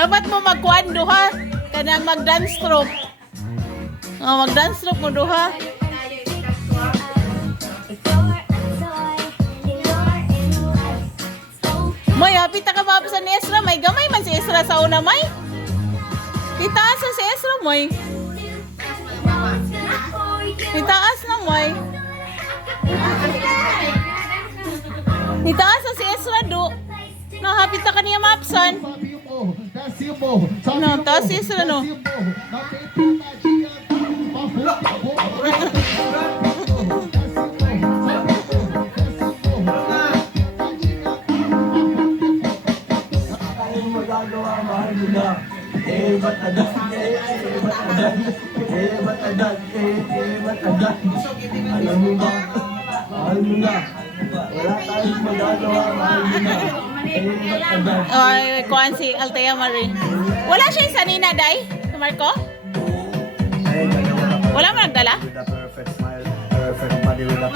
Dapat mo magkuhan duha. Kanang mag-dance stroke. Oh, mag-dance stroke mo duha. May, hapit ka mapasan ni Ezra. May gamay man si Ezra sa una, may. Itaas si Ezra, may. Itaas na, may. Itaas si Ezra, do. Hapit ka niya mapasan. No, taas si Ezra, no. Alam mo ba? Mahal mo na. Wala tayong magagawa, mahal mo na. Ay, kuhan si Althea Marie. Wala siya yung sanina, Day? Si Marco? Wala mo nagdala? With a perfect smile, perfect body with a